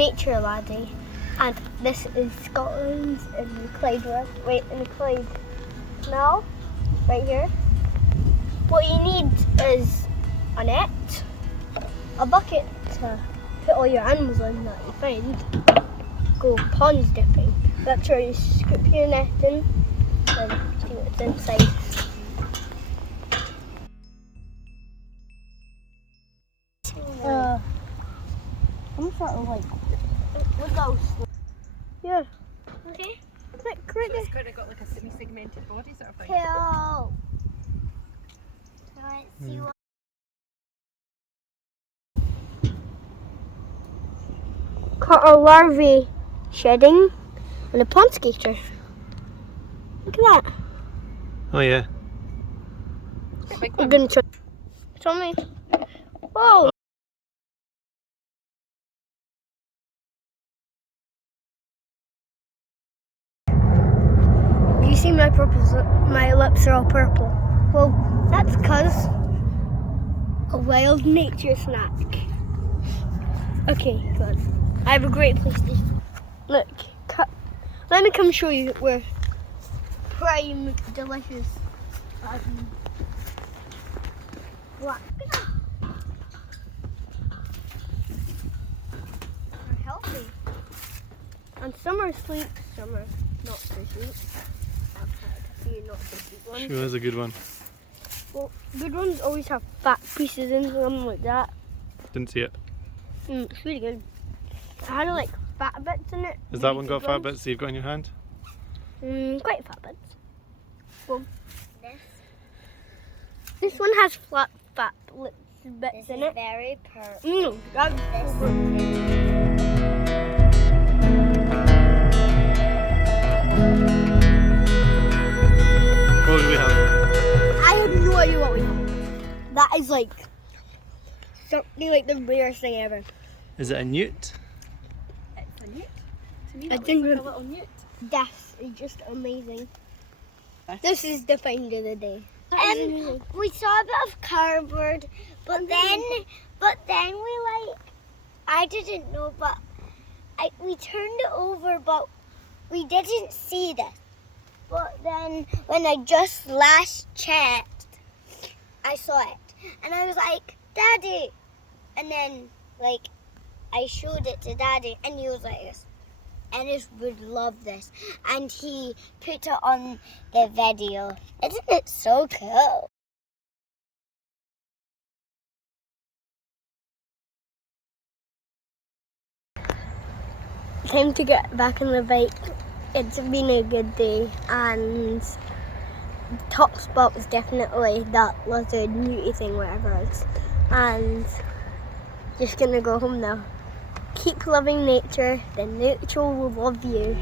nature, Laddie. And this is Scotland's in the Clyde in the Clyde Canal, right here. What you need is a net, a bucket to put all your animals in that you find. Go ponds dipping. That's where you scoop your net in and see what's inside. I'm sort of like, look how slow. Yeah. Okay. Look, right So there. it's kind of got like a semi-segmented body sort of thing. Help. Let's see what. Caught a larvae shedding on a pond skater. Look at that. Oh yeah. It's a big I'm one. gonna try. Show me. Whoa. You see my my lips are all purple. Well, that's because a wild nature snack. Okay, good. I have a great place to look. Let me come show you where prime, delicious, black. They're healthy. And some are sweet, some are not so sweet. I've had a few not so sweet ones. She was a good one. Well, good ones always have fat pieces in them like that. Didn't see it. It's really good. It had like fat bits in it. Has that really one good got fat ones. bits that you've got in your hand? Quite fat bits. Well, this one has fat bits in it. Very purple. That's What do we have? I have no idea what we have. That is like something like the rarest thing ever. Is it a newt? It's a newt. To me, I that think looks like a little newt. This is just amazing. This is the find of the day. We saw a bit of cardboard, but then we like, I didn't know, but we turned it over, but we didn't see this. But then when I just last checked, I saw it, and I was like, Daddy, and then like I showed it to Daddy, and he was like, Ennis would love this, and he put it on the video. Isn't it so cool? Time to get back on the bike. It's been a good day, and top spot was definitely that lizard newty thing, whatever it is. And just gonna go home now. Keep loving nature, then nature will love you.